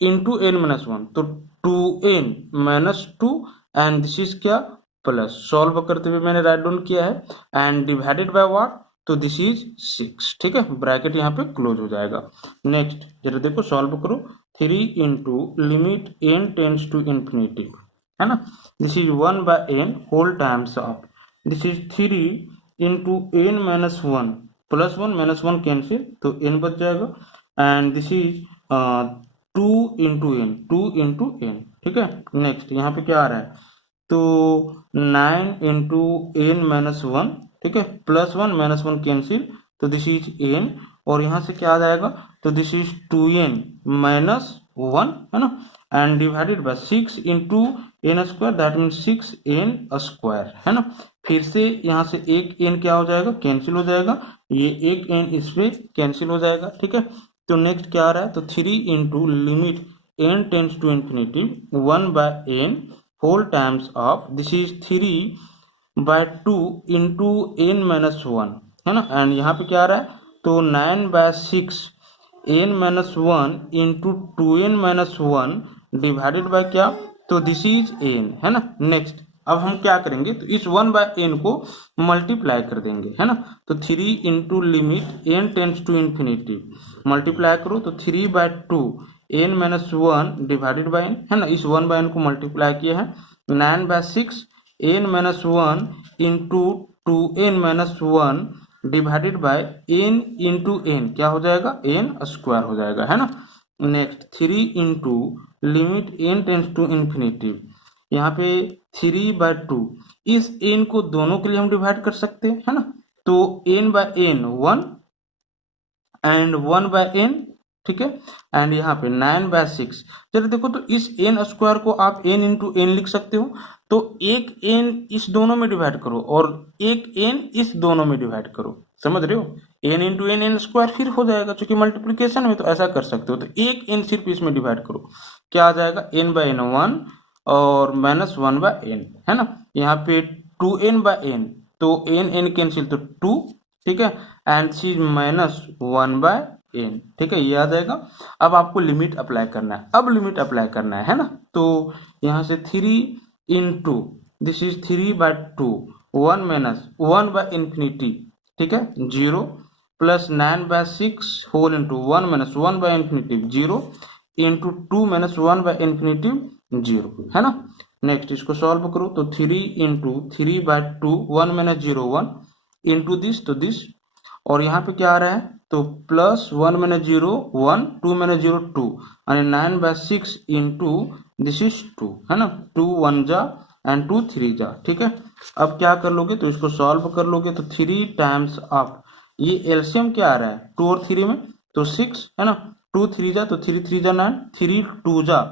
into n minus 1, तो 2n minus 2 and this is क्या प्लस, सॉल्व करते हुए मैंने राइट डाउन किया है, एंड डिवाइडेड बाय व्हाट, तो दिस इज 6, ठीक है, ब्रैकेट यहाँ पे क्लोज हो जाएगा। नेक्स्ट जरा देखो सॉल्व करो, 3 into limit n tends to infinity, है ना, this is 1 by n whole times of, this is 3 into n minus 1 plus 1 minus 1 cancel, तो n बच जाएगा, and this is 2 into n, ठीक है। नेक्स्ट यहाँ पे क्या आ रहा है, तो 9 इंटू एन माइनस 1, ठीक है, प्लस 1 माइनस 1 कैंसिल, तो दिस इज n, और यहाँ से क्या आ जाएगा, तो दिस इज 2n माइनस 1, है ना, and divided by 6 into n square, that means 6n square, है ना। फिर से यहाँ से एक n क्या हो जाएगा, कैंसिल हो जाएगा, ये एक n इस पे कैंसिल हो जाएगा, ठीक है। तो नेक्स्ट क्या आ रहा है, तो 3 into limit n tends to infinity 1 by n whole times of, this is 3 by 2 into n minus 1, है ना, एंड यहाँ पे क्या आ रहा है, तो 9 by 6 n minus 1 into 2n minus 1 divided by क्या, तो दिस इज n, है ना। नेक्स्ट अब हम क्या करेंगे, तो इस 1 बाय n को मल्टीप्लाई कर देंगे, है ना, तो 3 into limit n tends to infinity, multiply करो, तो 3 by 2 n minus 1 divided by n, है ना, इस 1 बाय n को मल्टीप्लाई किया है, 9 by 6 n minus 1 into 2n minus 1 divided by n into n, क्या हो जाएगा, n स्क्वायर हो जाएगा, है ना। Next 3 into limit n tends to infinity, यहाँ पे 3 बाय 2, इस n को दोनों के लिए हम डिवाइड कर सकते हैं, है ना, तो n by n 1 and 1 by n, ठीक है, एंड यहाँ पे 9 बाय 6, चलो देखो, तो इस n स्क्वायर को आप n इंटू n लिख सकते हो, तो एक n इस दोनों में डिवाइड करो और एक n इस दोनों में डिवाइड करो, समझ रहे हो, n इंटू n स्क्वायर फिर हो जाएगा, क्योंकि मल्टीप्लीकेशन में तो ऐसा कर सकते हो, तो एक n सिर्फ इसमें डिवाइड करो, क्या आ जाएगा, n बाय n 1 और माइनस 1 बाय n, है ना, यहाँ पे 2n बाय n, तो n कैंसिल, तो 2, ठीक है, and c minus 1 by n, ठीक है, ये आ जाएगा। अब आपको लिमिट अप्लाई करना है, अब लिमिट अप्लाई करना है ना, तो यहाँ से 3 into this is 3 by 2 1 minus 1 by infinity, ठीक है, 0 plus 9 by 6 whole into 1 minus 1 by infinity 0 into 2 minus 1 by infinity 0, है ना। नेक्स्ट इसको सॉल्व करो, तो 3 into 3 by 2 1 minus 0 1 into this, तो दिस, और यहाँ पे क्या आ रहा है, तो प्लस 1 माइनस 0 1 2 माइनस 0 2 आणि 9 बाय 6 इंटू दिस इज 2, है ना, 2 1 जा एंड 2 3 जा, ठीक है। अब क्या कर लोगे, तो इसको सॉल्व कर लोगे, तो 3 टाइम्स ऑफ, ये एलसीएम क्या आ रहा है 2 और 3 में, तो 6, है ना, 2 3 जा, तो 3 3 जा 9, 3 2 जा,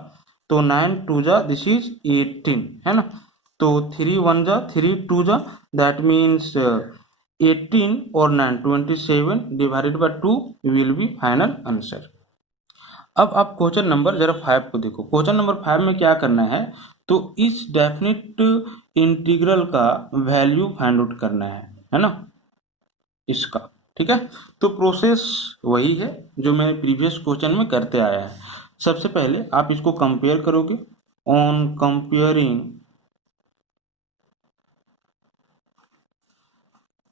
तो 9 2 जा, दिस इज 18, है ना, तो 3 1 जा 3 2 जा, दैट मीन्स 18 और 9 27 divided by 2 will be final answer. अब आप क्वेश्चन नंबर जरा 5 को देखो, क्वेश्चन नंबर 5 में क्या करना है, तो इस डेफिनेट इंटीग्रल का वैल्यू फाइंड आउट करना है ना, इसका, ठीक है। तो प्रोसेस वही है जो मैंने प्रीवियस क्वेश्चन में करते आया है। सबसे पहले आप इसको कंपेयर करोगे, on comparing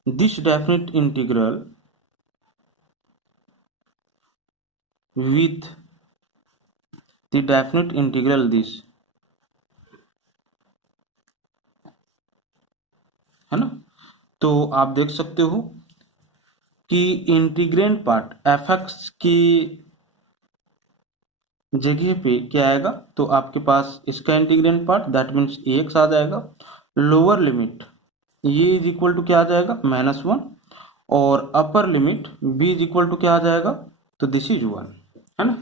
this definite integral with the definite integral this, है ना, तो आप देख सकते हो कि इंटीग्रेंड पार्ट एफ एक्स की जगह पे क्या आएगा, तो आपके पास इसका integrand part that means X आ जाएगा, लोअर लिमिट ये इज इक्वल टू क्या आ जाएगा -1, और upper limit b is equal to क्या आ जाएगा, तो दिस इज 1, है ना।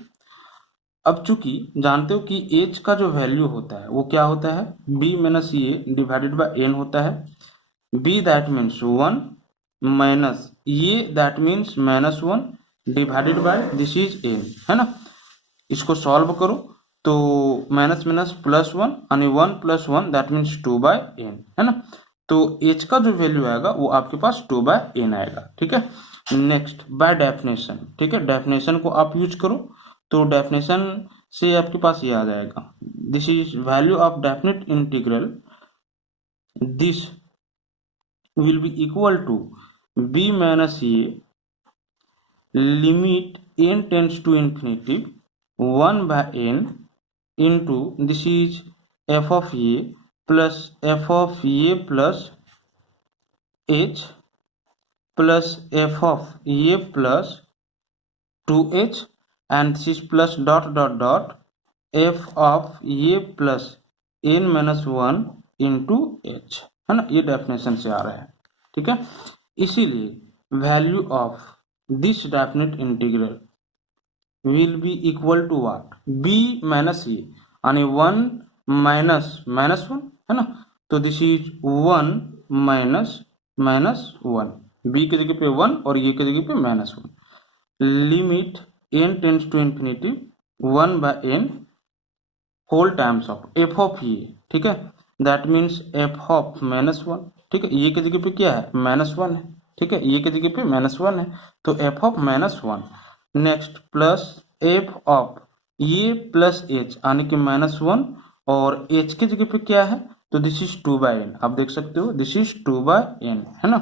अब चूंकि जानते हो कि h का जो वैल्यू होता है वो क्या होता है, b minus A divided by n होता है, b दैट मीन्स 1 माइनस ये that means -1 divided by this is n, है ना। इसको सॉल्व करो, तो माइनस माइनस प्लस 1 यानी 1 plus 1 that means 2 by n, है ना। तो h का जो वैल्यू आएगा वो आपके पास 2 बाय n आएगा, ठीक है। नेक्स्ट बाय डेफिनेशन, ठीक है, डेफिनेशन को आप यूज करो तो डेफिनेशन से आपके पास ये आ जाएगा, this is value of definite integral, this will be equal to b minus a limit n tends to infinity 1 by n into this is f of a plus f of a plus h plus f of a plus 2h and this is plus dot dot dot f of a plus n minus 1 into h, है ना, ये definition से आ रहा है, ठीक है। इसीलिए value of this definite integral will be equal to what, b minus A, यानी 1 माइनस माइनस 1, है ना, तो this is 1 minus minus 1, b की जगह पे 1 और ये की जगह पे minus 1, limit n tends to infinity 1 by n whole times of f of ये, ठीक है, that means f of minus 1, ठीक है, ये की जगह पे क्या है माइनस 1 है, ठीक है, ये की जगह पे माइनस 1 है, तो f of minus 1, next plus f of ये प्लस h यानी कि माइनस 1 और h की जगह पे क्या है, तो दिस इज 2 बाय n, आप देख सकते हो दिस इज 2 बाय n, है ना।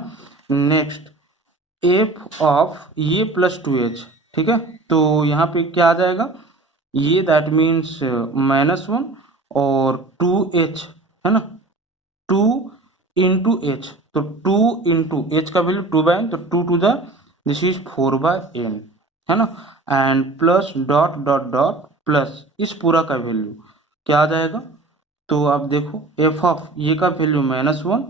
नेक्स्ट f ऑफ ये प्लस 2h, ठीक है, तो यहाँ पे क्या आ जाएगा, ये दैट मीन्स माइनस 1 और 2h, है ना, 2 इंटू एच, तो 2 इंटू एच का वैल्यू 2 बाय n, तो 2 to the this is 4 by n, है ना, and plus dot dot dot plus इस पूरा का वैल्यू क्या आ जाएगा, तो आप देखो f ऑफ ये का value minus 1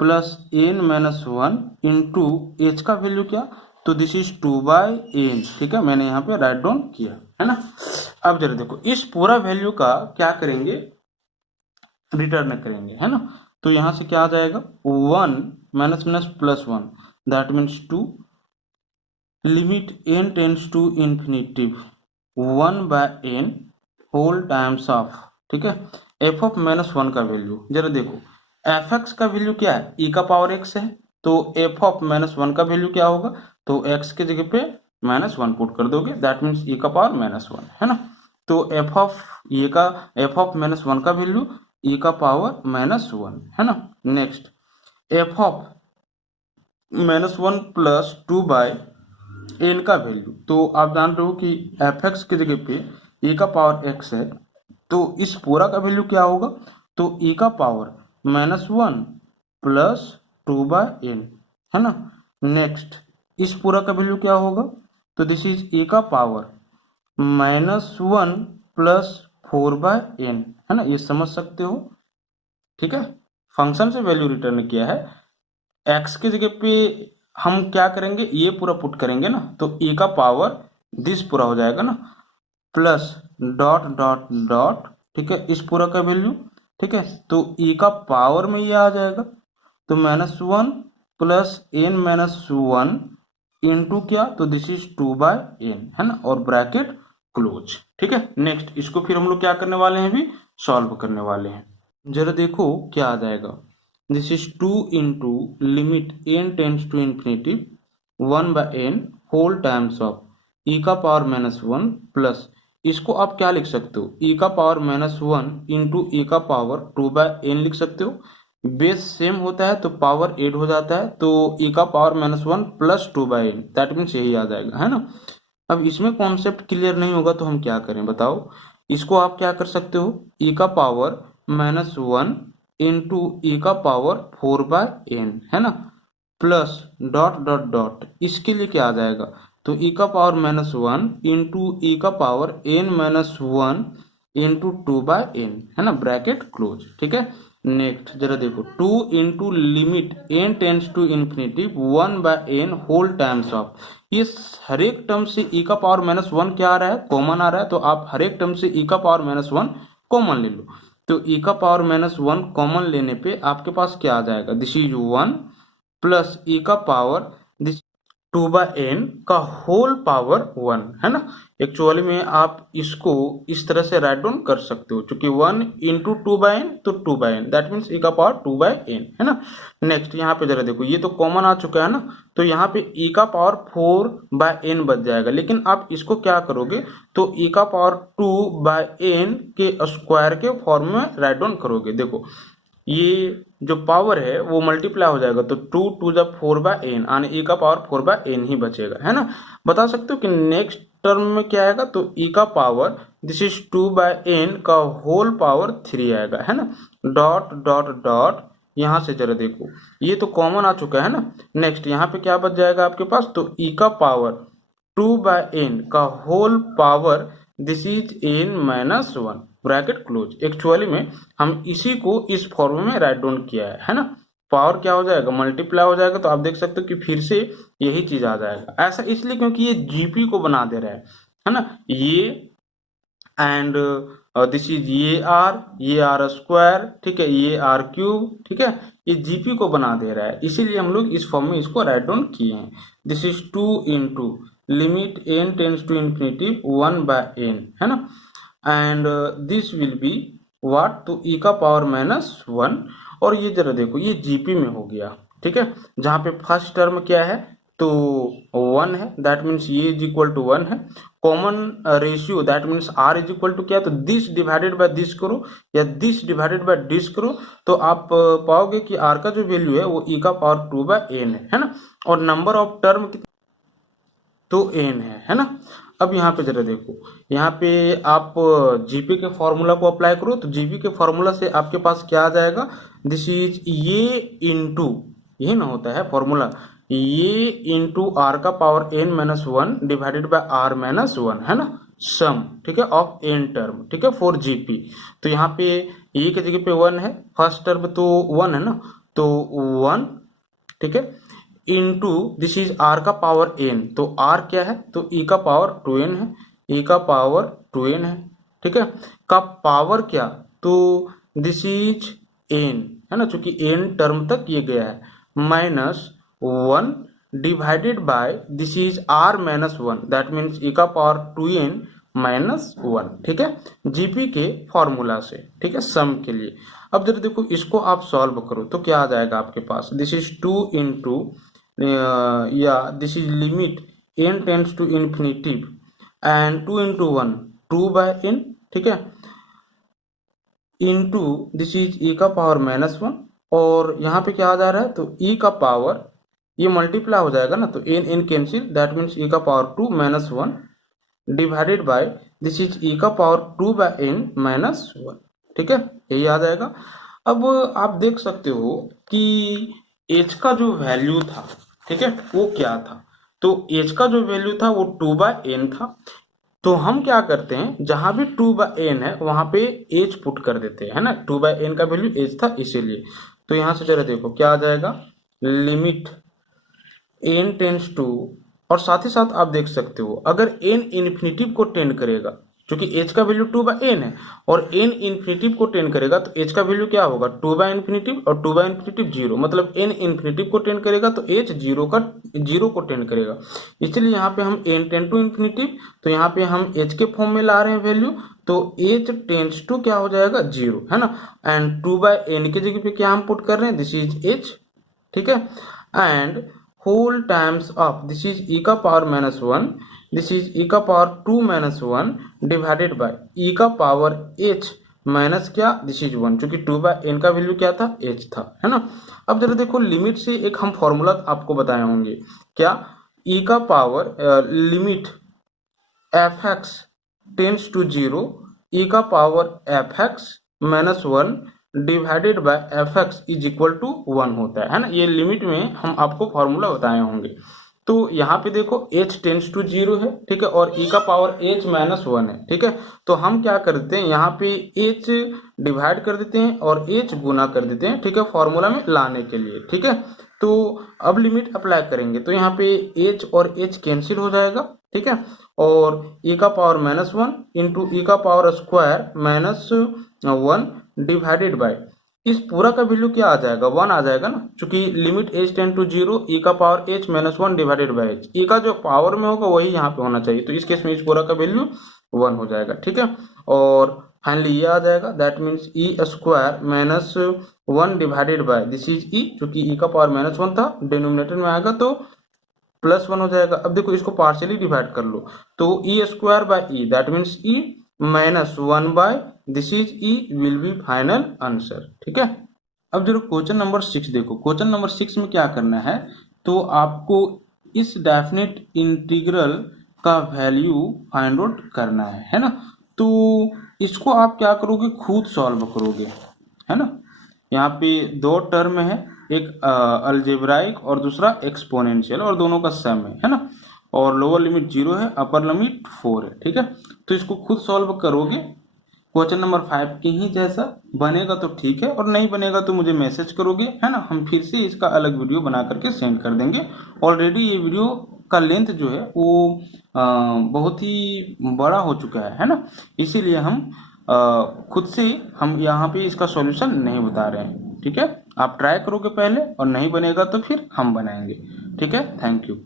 plus n minus 1 into h का वैल्यू क्या, तो दिस इज 2 बाय n, ठीक है, मैंने यहाँ पे राइट डाउन किया, है ना। अब जरा देखो इस पूरा वैल्यू का क्या करेंगे, रिटर्न करेंगे, है ना, तो यहाँ से क्या आ जाएगा 1 minus minus plus 1, that means 2, limit n tends to infinity 1 by n whole times of, ठीक है, f ऑफ माइनस 1 का वैल्यू, जरा देखो fx का वैल्यू क्या है, e का पावर x है, तो f ऑफ माइनस 1 का वैल्यू क्या होगा, तो x की जगह पे माइनस 1 पुट कर दोगे, दैट मीन्स e का पावर माइनस 1, है ना, तो f ऑफ ये का f ऑफ माइनस 1 का वैल्यू e का पावर माइनस 1, है ना। Next f of minus 1 plus 2 by n का वैल्यू, तो आप जान रहे हो कि fx की जगह पे e का पावर x है, तो इस पूरा का वैल्यू क्या होगा, तो e का power minus 1 plus 2 by n, है ना। नेक्स्ट इस पूरा का वैल्यू क्या होगा, तो दिस इज e का power minus 1 plus 4 by n, है ना, ये समझ सकते हो, ठीक है। फंक्शन से वैल्यू रिटर्न किया है, x की जगह पे हम क्या करेंगे, ये पूरा पुट करेंगे ना, तो e का पावर दिस पूरा हो जाएगा ना, प्लस डॉट डॉट डॉट, ठीक है, इस पूरा का वैल्यू, ठीक है, तो e का पावर में ये आ जाएगा, तो minus 1 plus n minus 1 into क्या, तो दिस इज 2 बाय n, है ना, और ब्रैकेट क्लोज, ठीक है। नेक्स्ट इसको फिर हम लोग क्या करने वाले हैं, भी सॉल्व करने वाले हैं, जरा देखो क्या आ जाएगा, this is 2 into limit n tends to infinity 1 by n whole times of e का पावर माइनस 1 प्लस, इसको आप क्या लिख सकते हो, e का पावर माइनस 1 इंटू e का पावर 2 बाय n लिख सकते हो, बेस सेम होता है तो पावर एड हो जाता है, तो e का power minus 1 plus 2 by n, that means यही आ जाएगा, है ना। अब इसमें कॉन्सेप्ट क्लियर नहीं होगा तो हम क्या करें बताओ, इसको आप क्या कर सकते हो, e का पावर माइनस 1 इंटू e का पावर 4 बाय n, है ना, प्लस डॉट डॉट डॉट, इसके लिए क्या आ जाएगा, तो e का पावर माइनस 1 इंटू e का power n minus 1 into 2 by n, है ना, ब्रैकेट क्लोज, ठीक है। नेक्स्ट जरा देखो 2 into limit n tends to infinity 1 by n whole times of, ये हर एक टर्म से e का पावर माइनस 1 क्या आ रहा है, कॉमन आ रहा है, तो आप हर एक टर्म से e का पावर माइनस 1 कॉमन ले लो, तो e का पावर माइनस 1 कॉमन लेने पे आपके पास क्या आ जाएगा, दिस इज 1 प्लस e का power this two by n का होल पावर 1 है ना। एक्चुअली में आप इसको इस तरह से राइट डाउन कर सकते हो, क्योंकि 1 इंटू टू बाय एन तो two by n, that means e का पावर 2 बाय एन है ना। नेक्स्ट यहाँ पे जरा देखो, ये तो कॉमन आ चुका है ना, तो यहाँ पे e का पावर 4 बाय एन बच जाएगा। लेकिन आप इसको क्या करोगे, तो e का पावर 2 बाय एन के स्क्वायर के फॉर्म में राइट डाउन करोगे। देखो ये जो पावर है वो मल्टीप्लाई हो जाएगा, तो 2 टू द 4 बाय एन, यानी e का पावर 4 बाय एन ही बचेगा, है ना। बता सकते हो कि नेक्स्ट टर्म में क्या आएगा, तो e का power this is 2 by n का होल पावर 3 आएगा, है ना। डॉट डॉट डॉट, यहाँ से जरा देखो ये तो कॉमन आ चुका है ना। नेक्स्ट यहाँ पे क्या बच जाएगा आपके पास, तो e का पावर 2 बाय एन का whole power this is N minus 1 bracket close. Actually में हम इसी को इस फॉर्म में राइट डाउन किया है ना। पावर क्या हो जाएगा, मल्टीप्लाई हो जाएगा, तो आप देख सकते हो कि फिर से यही चीज आ जाएगा। ऐसा इसलिए क्योंकि ये जीपी को बना दे रहा है ना। ये एंड दिस इज ये आर स्क्वायर, ठीक है, ये आर क्यूब, ठीक है, ये जीपी को बना दे रहा है, इसीलिए हम लोग इस फॉर्म में इसको राइट डाउन किए हैं। This is 2 into limit n tends to infinity 1 by n, है ना। And this will be what, तो e का पावर माइनस 1। और ये जरा देखो ये जीपी में हो गया, ठीक है, जहां पे फर्स्ट टर्म क्या है, तो 1 है, दैट मीन्स ये इज इक्वल टू 1 है। Common ratio that means r is equal to क्या, तो दिस डिवाइडेड बाय दिस करो या दिस डिवाइडेड बाय दिस करो, तो आप पाओगे कि r का जो वैल्यू है वो e का पावर 2 बाय n है ना। और नंबर ऑफ टर्म कितने, तो n है ना। अब यहाँ पे जरा देखो, यहाँ पे आप जीपी के फॉर्मूला को अप्लाई करो, तो जीपी के फॉर्मूला से आपके पास क्या आ जाएगा, दिस इज ये इंटू, यही ना होता है फॉर्मूला, ये इंटू आर का power n minus 1 divided by r minus 1, है ना, सम, ठीक है, ऑफ n टर्म, ठीक है, फॉर जीपी। तो यहाँ पे ये की जगह पे 1 है, फर्स्ट टर्म तो 1 है ना, तो 1, ठीक है, इंटू दिस इज आर का पावर n, तो r क्या है, तो e का पावर 2n है, e का पावर 2n है, ठीक है, का पावर क्या, तो दिस इज n, है ना, चूंकि n टर्म तक ये गया है, minus 1 divided by this is r minus 1, that means e का पावर 2n माइनस 1, ठीक है, जीपी के फॉर्मूला से, ठीक है, सम के लिए। अब जरा देखो इसको आप सॉल्व करो तो क्या आ जाएगा आपके पास, दिस इज 2 इंटू या this is limit n tends to infinity and 2 into 1 2 by n, ठीक है, इंटू दिस इज e का पावर माइनस 1, और यहाँ पे क्या आ जा रहा है, तो e का पावर ये मल्टीप्लाई हो जाएगा ना, तो n cancel, that means e का power 2 minus 1 divided by this is e का पावर 2 बाय n माइनस 1, ठीक है, यही आ जाएगा। अब आप देख सकते हो कि h का जो वैल्यू था, ठीक है, वो क्या था, तो h का जो वैल्यू था वो 2 बाय n था। तो हम क्या करते हैं, जहां भी 2 बाय n है वहां पे h पुट कर देते हैं, है ना, 2 बाय n का वैल्यू h था इसीलिए। तो यहां से जरा देखो क्या आ जाएगा, लिमिट n टेंस टू, और साथ ही साथ आप देख सकते हो अगर n इन्फिनिटिव को टेंड करेगा, क्योंकि h का वैल्यू 2 बाय n है, और n इन्फिनिटिव को टेंड करेगा तो h का वैल्यू क्या होगा, 2 बाय इन्फिनिटिव, और 2 बाय इन्फिनिटिव 0, मतलब n इन्फिनिटिव को टेंड करेगा तो h 0 को टेंड करेगा। इसलिए यहाँ पे हम n टेंड टू इन्फिनिटिव, तो यहाँ पे हम h के फॉर्म में ला रहे हैं वैल्यू, तो h टेंड्स टू क्या हो जाएगा 0, है ना, एंड 2 बाय n की जगह पे क्या हम पुट कर रहे हैं, दिस इज h, ठीक है, and whole times of this is e का power minus 1, this is e का power 2 minus 1 divided by e का पावर h माइनस क्या, दिस इज 1, क्योंकि 2 बाय n का वैल्यू क्या था, h था, है ना। अब जरा देखो लिमिट से एक हम फॉर्मूला आपको बताए होंगे, क्या, e का power limit fx tends to 0, e का power fx minus 1 divided by fx is equal to 1 होता है ना। ये लिमिट में हम आपको फॉर्मूला बताए होंगे। तो यहाँ पे देखो h टेंस टू 0 है, ठीक है, और e का पावर h माइनस 1 है, ठीक है, तो हम क्या कर देते हैं, यहाँ पे h डिवाइड कर देते हैं और h गुना कर देते हैं, ठीक है, फॉर्मूला में लाने के लिए, ठीक है। तो अब लिमिट अप्लाई करेंगे तो यहाँ पे h और h कैंसिल हो जाएगा, ठीक है, और e का पावर माइनस 1 इंटू e का power square minus 1 divided bye इस पूरा का वैल्यू क्या आ जाएगा, 1 आ जाएगा ना, क्योंकि limit h tend to 0 e का power h minus 1 divided by h, e का जो पावर में होगा वही यहाँ पे होना चाहिए, तो इस केस में इस पूरा का वैल्यू 1 हो जाएगा। ठीक है, और फाइनली ये आ जाएगा, that means e square minus 1 divided by this is e, क्योंकि e का पावर माइनस 1 था, डिनोमिनेटर में आएगा तो प्लस 1 हो जाएगा। अब देखो इसको पार्शियली डिवाइड कर लो, तो e square by e that means e minus 1 by this is e will be final answer. ठीक है, अब जरूर क्वेश्चन नंबर 6 देखो। क्वेश्चन नंबर 6 में क्या करना है, तो आपको इस डेफिनेट इंटीग्रल का वैल्यू फाइंड आउट करना है ना। तो इसको आप क्या करोगे, खुद सॉल्व करोगे, है ना। यहाँ पे दो टर्म है, एक अलजेब्राइक और दूसरा एक्सपोनेंशियल, और दोनों का सम है ना। और लोअर लिमिट 0 है, अपर लिमिट 4 है। ठीक है, तो इसको खुद सॉल्व करोगे, क्वेश्चन नंबर 5 के ही जैसा बनेगा तो ठीक है, और नहीं बनेगा तो मुझे मैसेज करोगे, है ना। हम फिर से इसका अलग वीडियो बना करके सेंड कर देंगे। ऑलरेडी ये वीडियो का लेंथ जो है वो बहुत ही बड़ा हो चुका है ना, इसीलिए हम खुद से हम यहाँ पे इसका सॉल्यूशन नहीं बता रहे हैं। ठीक है, आप ट्राई करोगे पहले, और नहीं बनेगा तो फिर हम बनाएंगे। ठीक है, थैंक यू।